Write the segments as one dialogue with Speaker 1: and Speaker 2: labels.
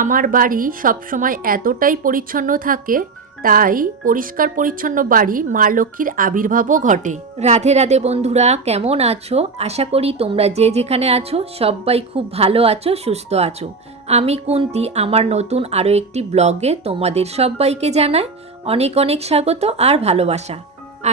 Speaker 1: আমার বাড়ি সবসময় এতটাই পরিচ্ছন্ন থাকে, তাই পরিষ্কার পরিচ্ছন্ন বাড়ি মা লক্ষ্মীর আবির্ভাবও ঘটে। রাধে রাধে বন্ধুরা, কেমন আছো? আশা করি তোমরা যে যেখানে আছো, সবাই খুব ভালো আছো, সুস্থ আছো। আমি কুন্তি, আমার নতুন আরও একটি ব্লগে তোমাদের সবাইকে জানাই অনেক অনেক স্বাগত আর ভালোবাসা।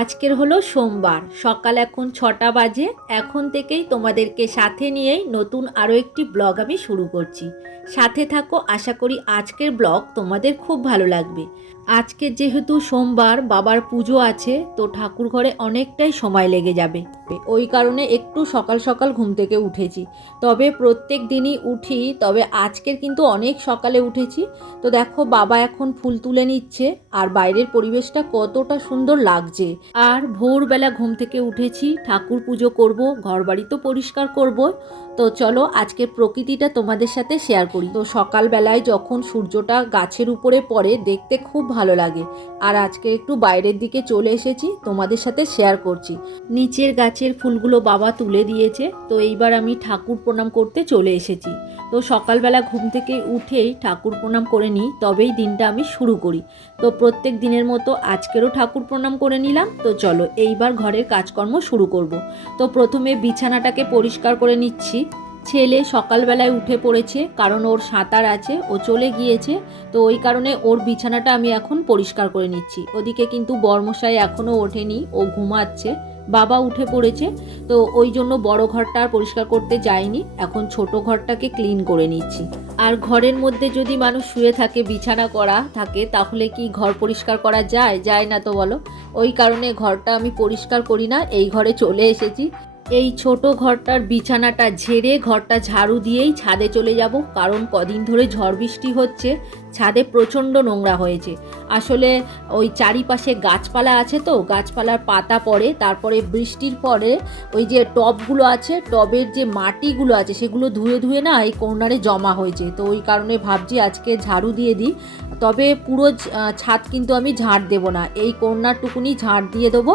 Speaker 1: আজকের হলো সোমবার। সকাল এখন ছটা বাজে। এখন থেকেই তোমাদেরকে সাথে নিয়েই নতুন আরও একটি ব্লগ আমি শুরু করছি। সাথে থাকো, আশা করি আজকের ব্লগ তোমাদের খুব ভালো লাগবে। আজকে যেহেতু সোমবার, বাবার পুজো আছে, তো ঠাকুর ঘরে অনেকটাই সময় লেগে যাবে। ওই কারণে একটু সকাল সকাল ঘুম থেকে উঠেছি। তবে প্রত্যেক দিনই উঠি, তবে আজকের কিন্তু অনেক সকালে উঠেছি। তো দেখো, বাবা এখন ফুল তুলে নিচ্ছে, আর বাইরের পরিবেশটা কতটা সুন্দর লাগছে। আর ভোরবেলা ঘুম থেকে উঠেছি, ঠাকুর পুজো করব ঘর বাড়ি তো পরিষ্কার করব। তো চলো, আজকের প্রকৃতিটা তোমাদের সাথে শেয়ার করি। তো সকালবেলায় যখন সূর্যটা গাছের উপরে পড়ে, দেখতে খুব ভালো লাগে। আর আজকে একটু বাইরের দিকে চলে এসেছি, তোমাদের সাথে শেয়ার করছি। নিচের গাছের ফুলগুলো বাবা তুলে দিয়েছে, তো এইবার আমি ঠাকুর প্রণাম করতে চলে এসেছি। তো সকালবেলা ঘুম থেকে উঠেই ঠাকুর প্রণাম করে নিই, তবেই দিনটা আমি শুরু করি। তো প্রত্যেক দিনের মতো আজকেরও ঠাকুর প্রণাম করে নিলাম, তো চলো এইবার ঘরের কাজকর্ম শুরু করব। তো প্রথমে বিছানাটাকে পরিষ্কার করে নিচ্ছি। ছেলে সকালবেলায় উঠে পড়েছে, কারণ ওর সাঁতার আছে, ও চলে গিয়েছে, তো ওই কারণে ওর বিছানাটা আমি এখন পরিষ্কার করে নিচ্ছি। ওদিকে কিন্তু বর্মশাই এখনও ওঠেনি, ও ঘুমাচ্ছে, বাবা উঠে পড়েছে, তো ওই জন্য বড় ঘরটা আর পরিষ্কার করতে যাইনি এখন ছোট ঘরটাকে ক্লিন করে নিচ্ছি। আর ঘরের মধ্যে যদি মানুষ শুয়ে থাকে, বিছানা করা থাকে, তাহলে কি ঘর পরিষ্কার করা যায়? যায় না তো বলো। ওই কারণে ঘরটা আমি পরিষ্কার করি না, এই ঘরে চলে এসেছি। এই ছোট ঘরটার বিছানাটা ঝেড়ে ঘরটা ঝাড়ু দিয়েই ছাদে চলে যাব, কারণ কদিন ধরে ঝড় বৃষ্টি হচ্ছে। ছাদে প্রচণ্ড নোংরা হয়েছে। আসলে ওই চারিপাশে গাছপালা আছে তো, গাছপালার পাতা পড়ে, তারপরে বৃষ্টির পরে ওই যে টবগুলো আছে, টবের যে মাটিগুলো আছে, সেগুলো ধুয়ে ধুয়ে না এই কর্নারে জমা হয়েছে। তো ওই কারণে ভাবছি আজকে ঝাড়ু দিয়ে দিই। তবে পুরো ছাদ কিন্তু আমি ঝাড় দেবো না। এই কর্নারটুকুনি ঝাড় দিয়ে দেবো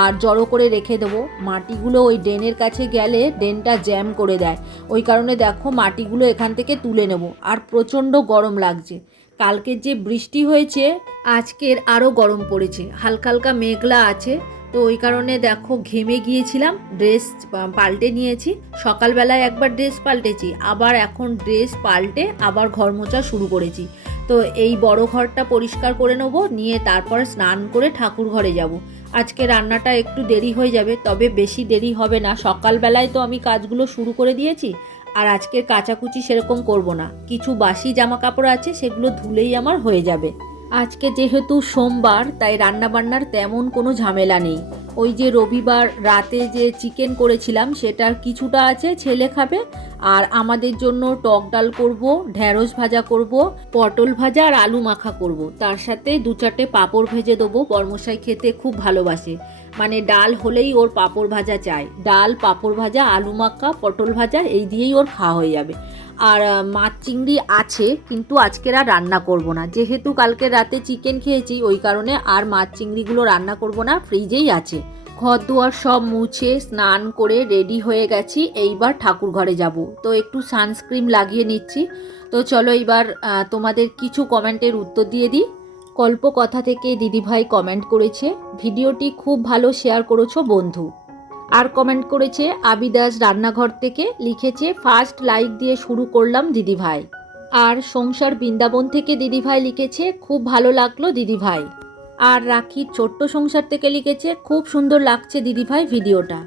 Speaker 1: আর জড়ো করে রেখে দেবো। মাটিগুলো ওই ড্রেনের কাছে গেলে ড্রেনটা জ্যাম করে দেয়। ওই কারণে দেখো মাটিগুলো এখান থেকে তুলে নেব। আর প্রচণ্ড গরম লাগছে। কালকের যে বৃষ্টি হয়েছে, আজকের আরও গরম পড়েছে। হালকা হালকা মেঘলা আছে। তো ওই কারণে দেখো ঘেমে গিয়েছিলাম ড্রেস পাল্টে নিয়েছি। সকালবেলায় একবার ড্রেস পাল্টেছি, আবার এখন ড্রেস পাল্টে আবার ঘর মোছা শুরু করেছি। তো এই বড় ঘরটা পরিষ্কার করে নেব, নিয়ে তারপর স্নান করে ঠাকুর ঘরে যাব। আজকে রান্নাটা একটু দেরি হয়ে যাবে, তবে বেশি দেরি হবে না। সকালবেলায় তো আমি কাজগুলো শুরু করে দিয়েছি আর আজকের কাচাকুচি সেরকম করব না। কিছু বাসি জামা কাপড় আছে, সেগুলো ধুলেই আমার হয়ে যাবে। আজকে যেহেতু সোমবার, তাই রান্নাবান্নার তেমন কোনো ঝামেলা নেই। ওই যে রবিবার রাতে যে চিকেন করেছিলাম সেটার কিছুটা আছে, ছেলে খাবে। আর আমাদের জন্য টক ডাল করব ঢ্যাঁড়স ভাজা করব, পটল ভাজা আর আলু মাখা করব। তার সাথে দু চারটে পাঁপড় ভেজে দেবো। বর্মশাই খেতে খুব ভালোবাসে। মানে ডাল হলেই ওর পাঁপড় ভাজা চাই। ডাল, পাঁপড় ভাজা, আলু মাখা, পটল ভাজা, এই দিয়েই ওর খাওয়া হয়ে যাবে। আর মাছ চিংড়ি আছে, কিন্তু আজকের আর রান্না করব না। যেহেতু কালকে রাতে চিকেন খেয়েছি, ওই কারণে আর মাছ চিংড়িগুলো রান্না করব না ফ্রিজেই আছে। ঘর দুয়ার সব মুছে, স্নান করে রেডি হয়ে গেছি, এইবার ঠাকুর ঘরে যাব। তো একটু সানস্ক্রিন লাগিয়ে নিচ্ছি। তো চলো এইবার তোমাদের কিছু কমেন্টের উত্তর দিয়ে দিই। কল্প কথা থেকে দিদিভাই কমেন্ট করেছে, ভিডিওটি খুব ভালো শেয়ার করেছ বন্ধু। আর কমেন্ট করেছে আবিদাস রান্নাঘর থেকে লিখেছে ফার্স্ট লাইক দিয়ে শুরু করলাম দিদিভাই। আর সংসার বৃন্দাবন থেকে দিদিভাই লিখেছে, খুব ভালো লাগল দিদিভাই। আর রাখি ছোট্ট সংসার থেকে লিখেছে, খুব সুন্দর লাগছে দিদিভাই ভিডিওটা।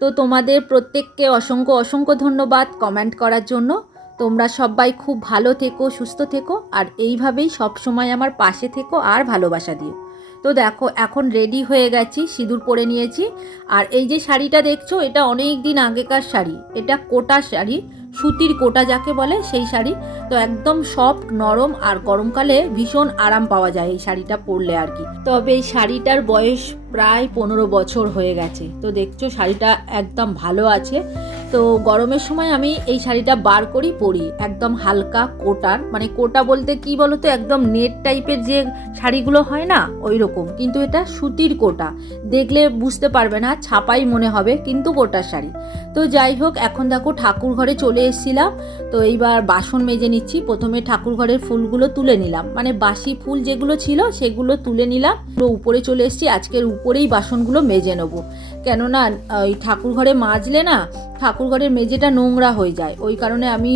Speaker 1: তো তোমাদের প্রত্যেককে অসংখ্য অসংখ্য ধন্যবাদ কমেন্ট করার জন্য। তোমরা সবাই খুব ভালো থেকো, সুস্থ থেকো, আর এইভাবেই সবসময় আমার পাশে থেকো আর ভালোবাসা দিও। তো দেখো, এখন রেডি হয়ে গেছি, সিঁদুর পরে নিয়েছি। আর এই যে শাড়িটা দেখছ, এটা অনেক দিন আগেকার শাড়ি। এটা কোটা শাড়ি, সুতির কোটা যাকে বলে সেই শাড়ি। তো একদম সফট নরম আর গরমকালে ভীষণ আরাম পাওয়া যায় এই শাড়িটা পরলে আর কি। তবে এই শাড়িটার বয়স প্রায় পনেরো বছর হয়ে গেছে। তো দেখছ, শাড়িটা একদম ভালো আছে। তো গরমের সময় আমি এই শাড়িটা বার করি পরি। একদম হালকা কোটার মানে কোটা বলতে কি বলো তো একদম নেট টাইপের যে শাড়িগুলো হয় না ওই রকম কিন্তু এটা সুতির কোটা। দেখলে বুঝতে পারবে না, ছাপাই মনে হবে, কিন্তু কোটার শাড়ি। তো যাই হোক, এখন দেখো ঠাকুর ঘরে চলে এসেছিলাম। তো এইবার বাসন মেজে নিচ্ছি। প্রথমে ঠাকুর ঘরের ফুলগুলো তুলে নিলাম। মানে বাসি ফুল যেগুলো ছিল, সেগুলো তুলে নিলাম। উপরে চলে এসেছি। আজকের উপরেই বাসনগুলো মেজে নেব। কেননা ওই ঠাকুর ঘরে মাজলে না ঠাকুর ঘরের মেঝেটা নোংরা হয়ে যায়। ওই কারণে আমি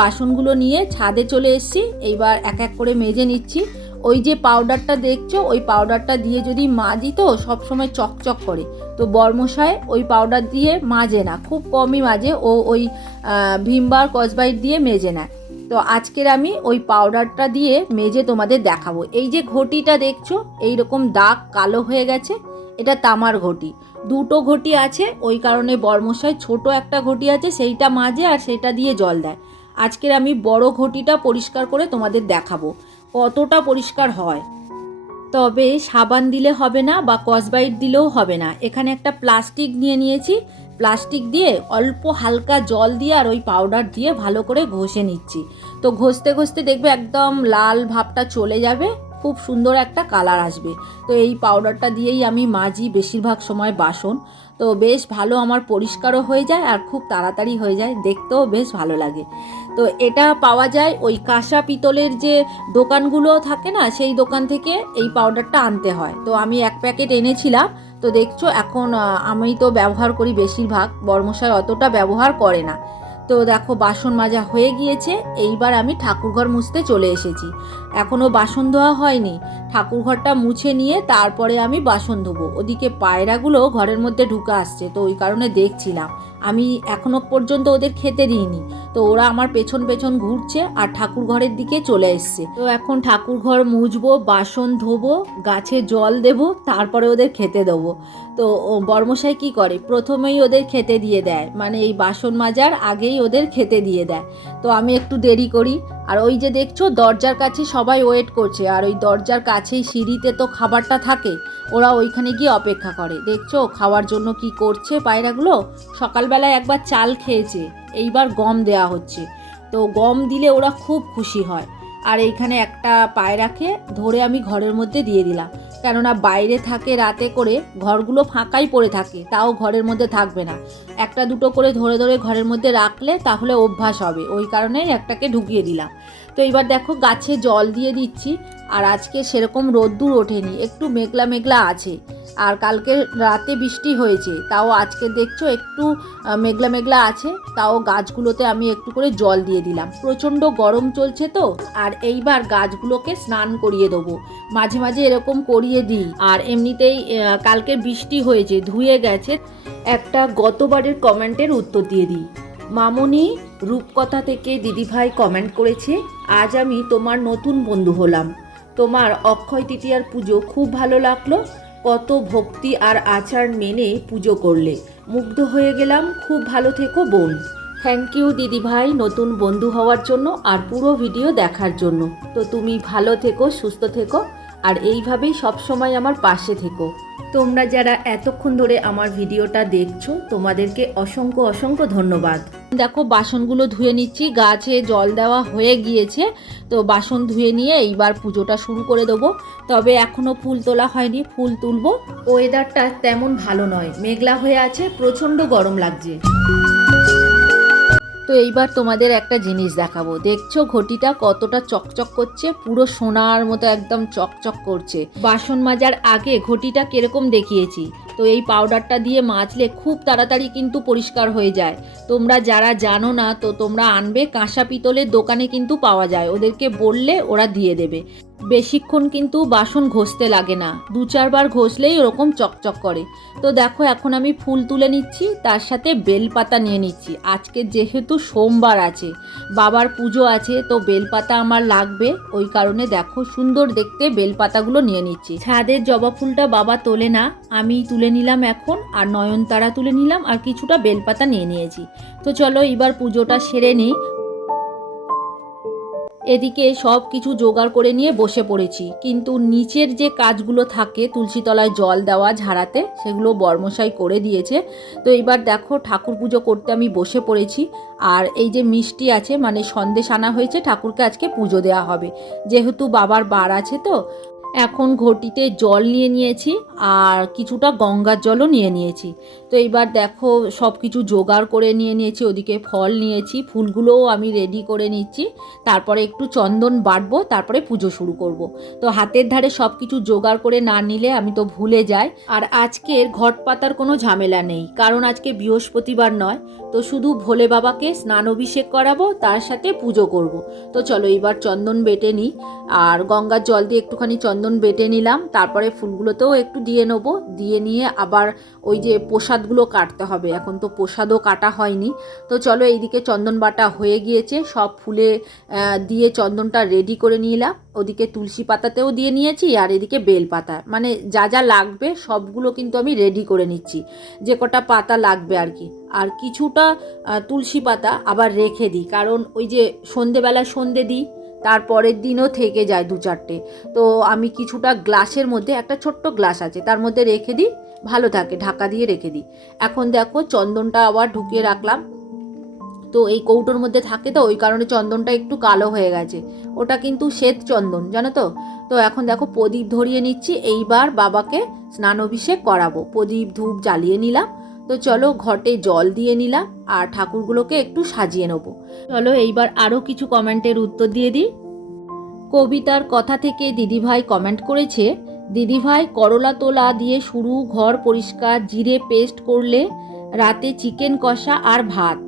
Speaker 1: বাসনগুলো নিয়ে ছাদে চলে এসেছি। এইবার এক এক করে মেজে নিচ্ছি। ওই যে পাউডারটা দেখছ, ওই পাউডারটা দিয়ে যদি মাজি তো সবসময় চকচক করে। তো বর্মশায় ওই পাউডার দিয়ে মাজে না, খুব কমই মাজে। ও ওই ভিমবার কসবাইট দিয়ে মেজে নেয়। তো আজকের আমি ওই পাউডারটা দিয়ে মেজে তোমাদের দেখাবো। এই যে ঘটিটা দেখছ এই রকম দাগ কালো হয়ে গেছে, এটা তামার ঘটি। দুটো ঘটি আছে, ওই কারণে বর্মশাই ছোট একটা ঘটি আছে, সেইটা মাজে আর সেটা দিয়ে জল দেয়। আজকের আমি বড় ঘটিটা পরিষ্কার করে তোমাদের দেখাবো, কতটা পরিষ্কার হয়। তবে সাবান দিলে হবে না বা কসবাইট দিলেও হবে না। এখানে একটা প্লাস্টিক নিয়ে নিয়েছি। প্লাস্টিক দিয়ে অল্প হালকা জল দিয়ে আর ওই পাউডার দিয়ে ভালো করে ঘষে নিচ্ছি। তো ঘষতে ঘষতে দেখবে একদম লাল ভাবটা চলে যাবে, খুব সুন্দর একটা কালার আসবে। তো এই পাউডারটা দিয়েই আমি মাজি বেশিরভাগ সময় বাসন। তো বেশ ভালো আমার পরিষ্কারও হয়ে যায় আর খুব তাড়াতাড়ি হয়ে যায়। দেখতেও বেশ ভালো লাগে। তো এটা পাওয়া যায় ওই কাঁসা পিতলের যে দোকানগুলো থাকে না, সেই দোকান থেকে এই পাউডারটা আনতে হয়। তো আমি এক প্যাকেট এনেছিলাম। তো দেখছ এখন আমি তো ব্যবহার করি বেশিরভাগ। বর্মশাই অতটা ব্যবহার করে না। তো দেখো বাসন মাজা হয়ে গিয়েছে, এইবার আমি ঠাকুরঘর মুছতে চলে এসেছি। এখনও বাসন ধোয়া হয়নি, ঠাকুরঘরটা মুছে নিয়ে তারপরে আমি বাসন ধোবো। ওদিকে পায়রাগুলো ঘরের মধ্যে ঢুকে আসছে, তো ওই কারণে দেখছিলাম। আমি এখনও পর্যন্ত ওদের খেতে দিইনি। তো ওরা আমার পেছন পেছন ঘুরছে আর ঠাকুর ঘরের দিকে চলে এসছে। তো এখন ঠাকুর ঘর মুছবো, বাসন ধোবো, গাছে জল দেব, তারপরে ওদের খেতে দেবো। তো বর্মশাই কি করে? প্রথমেই ওদের খেতে দিয়ে দেয়। মানে এই বাসন মাজার আগেই ওদের খেতে দিয়ে দেয়। তো আমি একটু দেরি করি। আর ওই যে দেখছ, দরজার কাছে সবাই ওয়েট করছে। আর ওই দরজার কাছেই সিঁড়িতে তো খাবারটা থাকে। ওরা ওইখানে গিয়ে অপেক্ষা করে। দেখছ, খাওয়ার জন্য কি করছে পায়রাগুলো? সকালবেলায় একবার চাল খেয়েছে, এইবার গম দেয়া হচ্ছে। তো গম দিলে ওরা খুব খুশি হয়। আর এইখানে একটা পায়রাকে ধরে আমি ঘরের মধ্যে দিয়ে দিলাম। কেননা বাইরে থাকে রাতে করে, ঘরগুলো ফাঁকাই পড়ে থাকে, তাও ঘরের মধ্যে থাকবে না। একটা দুটো করে ধরে ধরে ঘরের মধ্যে রাখলে তাহলে অভ্যাস হবে। ওই কারণেই একটাকে ঢুকিয়ে দিলাম। তো এবার দেখো গাছে জল দিয়ে দিচ্ছি, আর আজকে সেরকম রোদ্দুর ওঠেনি, একটু মেঘলা মেঘলা আছে। আর কালকে রাতে বৃষ্টি হয়েছে, তাও আজকে দেখছ একটু মেঘলা মেঘলা আছে, তাও গাছগুলোতে আমি একটু করে জল দিয়ে দিলাম। প্রচণ্ড গরম চলছে তো, আর এইবার গাছগুলোকে স্নান করিয়ে দেবো। মাঝে মাঝে এরকম করিয়ে দিই, আর এমনিতেই কালকে বৃষ্টি হয়েছে, ধুয়ে গেছে, একটা গতবারের কমেন্টের উত্তর দিয়ে দিই। মামনি, রূপকথা থেকে দিদিভাই কমেন্ট করেছে, আজ আমি তোমার নতুন বন্ধু হলাম। তোমার অক্ষয় তৃতীয়ার পুজো খুব ভালো লাগল। কত ভক্তি আর আচার মেনে পুজো করলে। মুগ্ধ হয়ে গেলাম। খুব ভালো থেকো বোন। থ্যাংক ইউ দিদিভাই নতুন বন্ধু হওয়ার জন্য আর পুরো ভিডিও দেখার জন্য। তো তুমি ভালো থেকো, সুস্থ থেকো। আর এইভাবেই সবসময় আমার পাশে থেকো। তোমরা যারা এতক্ষণ ধরে আমার ভিডিওটা দেখছ তোমাদেরকে অসংখ্য অসংখ্য ধন্যবাদ। দেখো বাসনগুলো ধুয়ে নিচ্ছি গাছে জল দেওয়া হয়ে গিয়েছে তো বাসন ধুয়ে নিয়ে এইবার পুজোটা শুরু করে দেবো। তবে এখনও ফুল তোলা হয়নি ফুল তুলবো। ওয়েদারটা তেমন ভালো নয় মেঘলা হয়ে আছে প্রচণ্ড গরম লাগছে। তো এইবার তোমাদের একটা জিনিস দেখাবো। দেখছ ঘটিটা কতটা চকচক করছে? পুরো সোনার মতো একদম চকচক করছে। বাসন মাজার আগে ঘটিটা কীরকম দেখিয়েছি? তো এই পাউডারটা দিয়ে মাজলে খুব তাড়াতাড়ি কিন্তু পরিষ্কার হয়ে যায়। তোমরা যারা জানো না, তো তোমরা আনবে কাঁসা পিতলের দোকানে কিন্তু পাওয়া যায়। ওদেরকে বললে ওরা দিয়ে দেবে। বেশিক্ষণ কিন্তু বাসন ঘষতে লাগে না। দু চারবার ঘষলেই ওরকম চকচক করে। তো দেখো, এখন আমি ফুল তুলে নিচ্ছি, তার সাথে বেলপাতা নিয়ে নিচ্ছি। আজকে যেহেতু সোমবার আছে, বাবার পুজো আছে, তো বেলপাতা আমার লাগবে। ওই কারণে দেখো, সুন্দর দেখতে বেলপাতাগুলো নিয়ে নিচ্ছি। ছাদের জবা ফুলটা বাবা তোলে না আমি তুলে নিলাম এখন, আর নয়নতারা তুলে নিলাম, আর কিছুটা বেলপাতা নিয়ে নিয়েছি। তো চলো এবার পুজোটা সেরে নিই। এদিকে সব কিছু জোগাড় করে নিয়ে বসে পড়েছি। কিন্তু নিচের যে কাজগুলো থাকে, তুলসীতলায় জল দেওয়া, ঝাড়াতে, সেগুলো বর্মশাই করে দিয়েছে। তো এবার দেখো, ঠাকুর পুজো করতে আমি বসে পড়েছি। আর এই যে মিষ্টি আছে মানে সন্দেশ আনা হয়েছে, ঠাকুরকে আজকে পুজো দেওয়া হবে। যেহেতু বাবার বার আছে তো, এখন ঘটিতে জল নিয়ে নিয়েছি, আর কিছুটা গঙ্গার জলও নিয়ে নিয়েছি। এইবার দেখো সব কিছু জোগাড় করে নিয়ে নিয়েছি, ওদিকে ফল নিয়েছি, ফুলগুলোও আমি রেডি করে নিচ্ছি। তারপরে একটু চন্দন বাটবো, তারপরে পুজো শুরু করব। তো হাতের ধারে সব কিছু জোগাড় করে না নিলে আমি তো ভুলে যাই। আর আজকের ঘট পাতার কোনো ঝামেলা নেই, কারণ আজকে বৃহস্পতিবার নয়। তো শুধু ভোলে বাবাকে স্নান অভিষেক করাবো, তার সাথে পুজো করব। তো চলো এইবার চন্দন বেটে নিই। আর গঙ্গার জল দিয়ে একটুখানি চন্দন বেটে নিলাম, তারপরে ফুলগুলোতেও একটু দিয়ে নেব। দিয়ে নিয়ে আবার ওই যে প্রসাদগুলো কাটতে হবে। এখন তো প্রসাদও কাটা হয়নি। তো চলো এইদিকে চন্দন বাটা হয়ে গিয়েছে। সব ফুলে দিয়ে চন্দনটা রেডি করে নিলাম। ওদিকে তুলসী পাতাতেও দিয়ে নিয়েছি আর এদিকে বেল পাতা মানে যা যা লাগবে সবগুলো কিন্তু আমি রেডি করে নিচ্ছি। যে কটা পাতা লাগবে আর কি। আর কিছুটা তুলসী পাতা আবার রেখে দিই। কারণ ওই যে সন্ধেবেলা সন্ধে দিই তারপরের দিনও থেকে যায় দু চারটে তো আমি কিছুটা গ্লাসের মধ্যে, একটা ছোট্ট গ্লাস আছে, তার মধ্যে রেখে দিই। ভালো থাকে, ঢাকা দিয়ে রেখে দিই। এখন দেখো চন্দনটা আবার ঢুকিয়ে রাখলাম। তো এই কৌটোর মধ্যে থাকে তো, ওই কারণে চন্দনটা একটু কালো হয়ে গেছে। ওটা কিন্তু শ্বেত চন্দন, জানো তো? তো এখন দেখো প্রদীপ ধরিয়ে নিচ্ছি, এইবার বাবাকে স্নান অভিষেক করাবো। প্রদীপ ধূপ জ্বালিয়ে নিলাম। তো চলো ঘটে জল দিয়ে নিলাম আর ঠাকুরগুলোকে একটু সাজিয়ে নেব। চলো এইবার আরও কিছু কমেন্টের উত্তর দিয়ে দিই। কবিতার কথা থেকে দিদিভাই কমেন্ট করেছে দিদিভাই করলা তোলা দিয়ে শুরু, ঘর পরিষ্কার, জিরে পেস্ট করলে রাতে চিকেন কষা আর ভাত।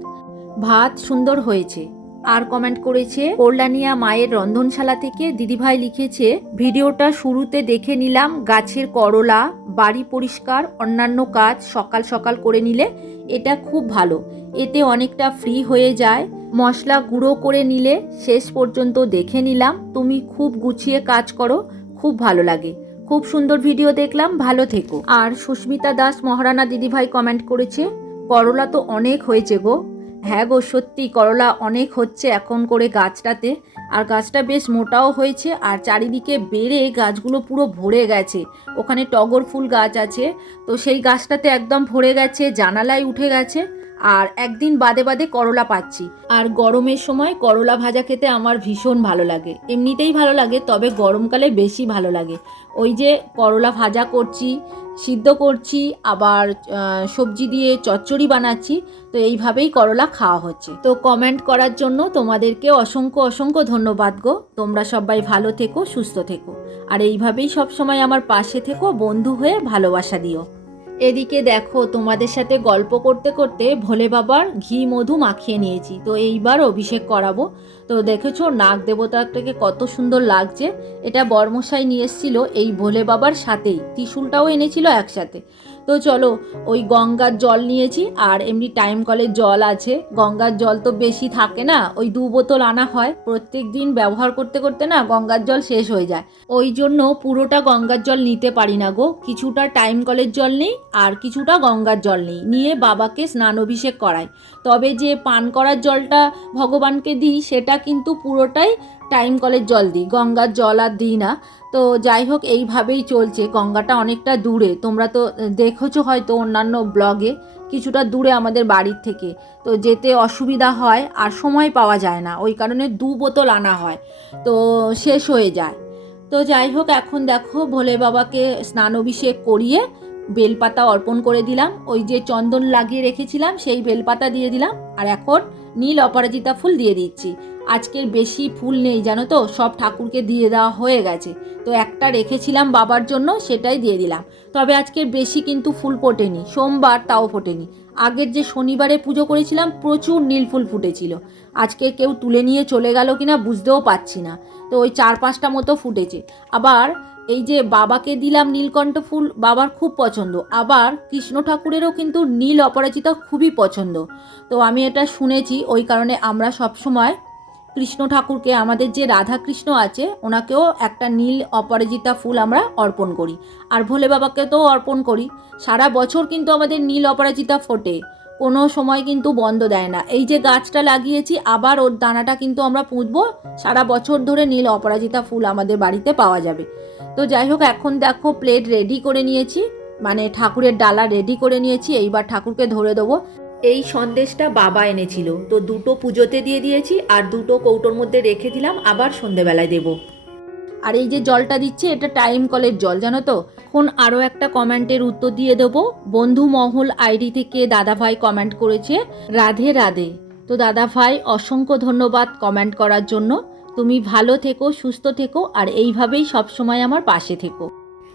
Speaker 1: ভাত সুন্দর হয়েছে। আর কমেন্ট করেছে, কল্যাণিয়া মায়ের রন্ধনশালা থেকে দিদিভাই লিখেছে, ভিডিওটা শুরুতে দেখে নিলাম গাছের করলা, বাড়ি পরিষ্কার, অন্যান্য কাজ সকাল সকাল করে নিলে এটা খুব ভালো। এতে অনেকটা ফ্রি হয়ে যায়। মশলা গুঁড়ো করে নিলে শেষ পর্যন্ত দেখে নিলাম। তুমি খুব গুছিয়ে কাজ করো, খুব ভালো লাগে। খুব সুন্দর ভিডিও দেখলাম, ভালো থেকো। আর সুস্মিতা দাস মহারানা দিদিভাই কমেন্ট করেছে, করলা তো অনেক হয়েছে গো। হ্যাঁ গো, সত্যি করলা অনেক হচ্ছে এখন করে গাছটাতে। আর গাছটা বেশ মোটাও হয়েছে, আর চারিদিকে বেড়ে গাছগুলো পুরো ভরে গেছে। ওখানে টগর ফুল গাছ আছে, তো সেই গাছটাতে একদম ভরে গেছে, জানালায় উঠে গেছে। আর একদিন বাদে বাদে করলা পাচ্ছি। আর গরমের সময় করলা ভাজা খেতে আমার ভীষণ ভালো লাগে। এমনিতেই ভালো লাগে, তবে গরমকালে বেশি ভালো লাগে। ওই যে করলা ভাজা করছি, সিদ্ধ করছি, আবার সবজি দিয়ে চচ্চড়ি বানাচ্ছি, তো এইভাবেই করলা খাওয়া হচ্ছে। তো কমেন্ট করার জন্য তোমাদেরকে অসংখ্য অসংখ্য ধন্যবাদ গো। তোমরা সবাই ভালো থেকো, সুস্থ থেকো। আর এইভাবেই সবসময় আমার পাশে থেকো, বন্ধু হয়ে ভালোবাসা দিও। এদিকে দেখো, তোমাদের সাথে গল্প করতে করতে ভোলে বাবার ঘি মধু মাখিয়ে নিয়েছি। তো এইবার অভিষেক করাবো। তো দেখেছ, নাগ দেবতাটাকে কত সুন্দর লাগছে। এটা বর্মশাই নিয়ে এসেছিল এই ভোলে বাবার সাথেই। ত্রিশুলটাও এনেছিল একসাথে। তো চলো, ওই গঙ্গার জল নিয়েছি আর এমনি টাইম কলের জল আছে। গঙ্গার জল তো বেশি থাকে না, ওই দু বোতল আনা হয়। প্রত্যেক দিন ব্যবহার করতে করতে না গঙ্গার জল শেষ হয়ে যায়। ওই জন্য পুরোটা গঙ্গার জল নিতে পারি না গো। কিছুটা টাইম কলের জল নেই আর কিছুটা গঙ্গার জল নেই। নিয়ে বাবাকে স্নান অভিষেক করাই। তবে যে পান করার জলটা ভগবানকে দিই, সেটা কিন্তু পুরোটাই টাইম কলের জল দিই। গঙ্গার জল আর দিই না। তো যাই হোক, এইভাবেই চলছে। গঙ্গাটা অনেকটা দূরে। তোমরা তো দেখেছ হয়তো অন্যান্য ব্লগে, কিছুটা দূরে আমাদের বাড়ির থেকে। তো যেতে অসুবিধা হয় আর সময় পাওয়া যায় না। ওই কারণে দু বোতল আনা হয়। তো শেষ হয়ে যায়। তো যাই হোক, এখন দেখো, ভোলে বাবাকে স্নান অভিষেক করিয়ে বেলপাতা অর্পণ করে দিলাম। ওই যে চন্দন লাগিয়ে রেখেছিলাম, সেই বেলপাতা দিয়ে দিলাম। আর এখন নীল অপরাজিতা ফুল দিয়ে দিচ্ছি। আজকের বেশি ফুল নেই, জানো তো? সব ঠাকুরকে দিয়ে দেওয়া হয়ে গেছে। তো একটা রেখেছিলাম বাবার জন্য, সেটাই দিয়ে দিলাম। তবে আজকের বেশি কিন্তু ফুল ফোটেনি। সোমবার তাও ফোটেনি। আগের যে শনিবারে পুজো করেছিলাম, প্রচুর নীল ফুল ফুটেছিল। আজকে কেউ তুলে নিয়ে চলে গেল কিনা বুঝতেও পারছি না। তো ওই চার পাঁচটা মতো ফুটেছে। আবার এই যে বাবাকে দিলাম নীলকণ্ঠ ফুল, বাবার খুব পছন্দ। আবার কৃষ্ণ ঠাকুরেরও কিন্তু নীল অপরাজিতা খুবই পছন্দ। তো আমি এটা শুনেছি, ওই কারণে আমরা সব সময় কৃষ্ণ ঠাকুরকে, আমাদের যে রাধা কৃষ্ণ আছে, ওনাকেও একটা নীল অপরাজিতা ফুল আমরা অর্পণ করি। আর ভোলে বাবাকে তো অর্পণ করি। সারা বছর কিন্তু আমাদের নীল অপরাজিতা ফোটে। কোনো সময় কিন্তু বন্ধ দেয় না। এই যে গাছটা লাগিয়েছি, আবার ওর দানাটা কিন্তু আমরা পুঁতবো। সারা বছর ধরে নীল অপরাজিতা ফুল আমাদের বাড়িতে পাওয়া যাবে। তো যাই হোক, এখন দেখো প্লেট রেডি করে নিয়েছি। মানে ঠাকুরের ডালা রেডি করে নিয়েছি। এইবার ঠাকুরকে ধরে দেবো। এই সন্দেশটা বাবা এনেছিল। তো দুটো পুজোতে দিয়ে দিয়েছি আর দুটো কৌটোর মধ্যে রেখে দিলাম। আবার সন্ধেবেলায় দেবো। আর এই যে জলটা দিচ্ছে, এটা টাইম কলের জল, জানো তো? এখন আরও একটা কমেন্টের উত্তর দিয়ে দেবো। বন্ধু মহল আইডি থেকে দাদাভাই কমেন্ট করেছে, রাধে রাধে। তো দাদাভাই, অসংখ্য ধন্যবাদ কমেন্ট করার জন্য। তুমি ভালো থেকো, সুস্থ থেকো, আর এইভাবেই সবসময় আমার পাশে থেকো।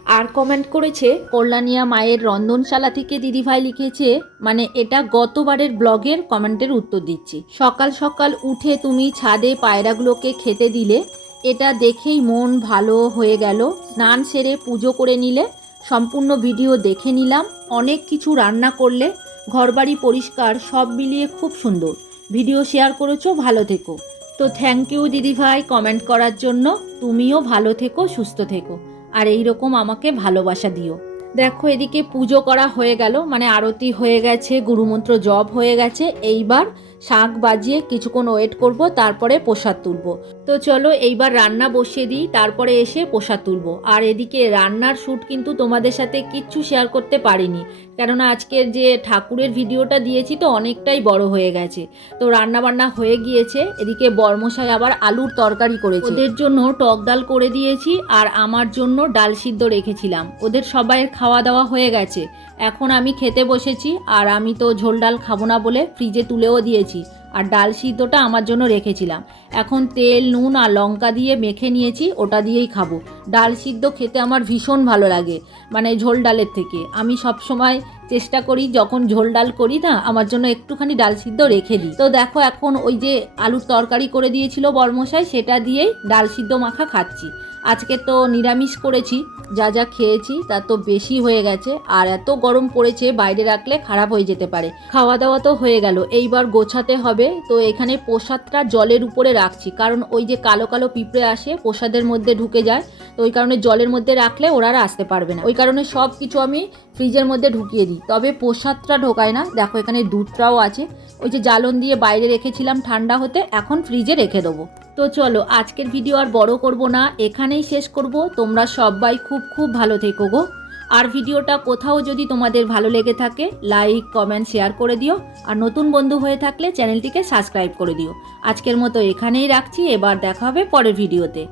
Speaker 1: আর কমেন্ট করেছে, কল্যাণিয়া মায়ের রন্ধনশালা থেকে দিদিভাই লিখেছে মানে এটা গতবারের ব্লগের কমেন্টের উত্তর দিচ্ছি। সকাল সকাল উঠে তুমি ছাদে পায়রাগুলোকে খেতে দিলে এটা দেখেই মন ভালো হয়ে গেল। স্নান সেরে পুজো করে নিলে, সম্পূর্ণ ভিডিও দেখে নিলাম, অনেক কিছু রান্না করলে, ঘরবাড়ি পরিষ্কার, সব মিলিয়ে খুব সুন্দর। ভিডিও শেয়ার করেছ, ভালো থেকো। তো থ্যাংক ইউ দিদিভাই কমেন্ট করার জন্য, তুমিও ভালো থেকো, সুস্থ থেকো। আর এই রকম আমাকে ভালোবাসা দিও। দেখো, এদিকে পুজো করা হয়ে গেল মানে আরতি হয়ে গেছে, গুরুমন্ত্র জপ হয়ে গেছে। এইবার শাঁখ বাজিয়ে কিছুক্ষণ ওয়েট করব, তারপরে প্রসাদ তুলব। তো চলো, এইবার রান্না বসিয়ে দিই, তারপরে এসে প্রসাদ তুলব। আর এদিকে রান্নার শ্যুট কিন্তু তোমাদের সাথে কিচ্ছু শেয়ার করতে পারিনি। কেননা আজকের যে ঠাকুরের ভিডিওটা দিয়েছি তো অনেকটাই বড় হয়ে গেছে। তো রান্না বান্না হয়ে গিয়েছে, এদিকে বর্মশাই আবার আলুর তরকারি করেছে। ওদের জন্য টক ডাল করে দিয়েছি, আর আমার জন্য ডাল সিদ্ধ রেখেছিলাম। ওদের সবাইয়ের খাওয়া দাওয়া হয়ে গেছে। এখন আমি খেতে বসেছি আর আমি তো ঝোল ডাল খাব না বলে ফ্রিজে তুলেও দিয়েছি আর ডাল সিদ্ধটা আমার জন্য রেখেছিলাম। এখন তেল, নুন আর লঙ্কা দিয়ে মেখে নিয়েছি, ওটা দিয়েই খাব। ডাল সিদ্ধ খেতে আমার ভীষণ ভালো লাগে মানে ঝোল ডালের থেকে। আমি সব সময় চেষ্টা করি, যখন ঝোল ডাল করি না, আমার জন্য একটুখানি ডাল সিদ্ধ রেখে দিই। তো দেখো এখন ওই যে আলুর তরকারি করে দিয়েছিল বর্মশাই, সেটা দিয়েই ডাল সিদ্ধ মাখা খাচ্ছি। আজকে তো নিরামিষ করেছি, যা যা খেয়েছি তা তো বেশি হয়ে গেছে, আর এত গরম পড়েছে বাইরে রাখলে খারাপ হয়ে যেতে পারে। খাওয়া দাওয়া তো হয়ে গেল, এইবার গোছাতে হবে, তো এখানে প্রসাদটা জলের উপরে রাখছি, কারণ ওই যে কালো কালো পিঁপড়ে আসে প্রসাদের মধ্যে ঢুকে যায়, তো ওই কারণে জলের মধ্যে রাখলে ওরা আর আসতে পারবে না। ওই কারণে সব কিছু আমি ফ্রিজের মধ্যে ঢুকিয়ে দিই। তবে প্রসাদটা ঢোকায় না। দেখো, এখানে দুধটাও আছে। ওই যে জ্বালন দিয়ে বাইরে রেখেছিলাম ঠান্ডা হতে, এখন ফ্রিজে রেখে দেবো। তো চলো, আজকের ভিডিও আর বড় করব না। এখানেই শেষ করব। তোমরা সবাই খুব খুব ভালো থেকো গো। আর ভিডিওটা কোথাও যদি তোমাদের ভালো লেগে থাকে, লাইক, কমেন্ট, শেয়ার করে দিও। আর নতুন বন্ধু হয়ে থাকলে চ্যানেলটিকে সাবস্ক্রাইব করে দিও। আজকের মতো এখানেই রাখছি। এবার দেখা হবে পরের ভিডিওতে।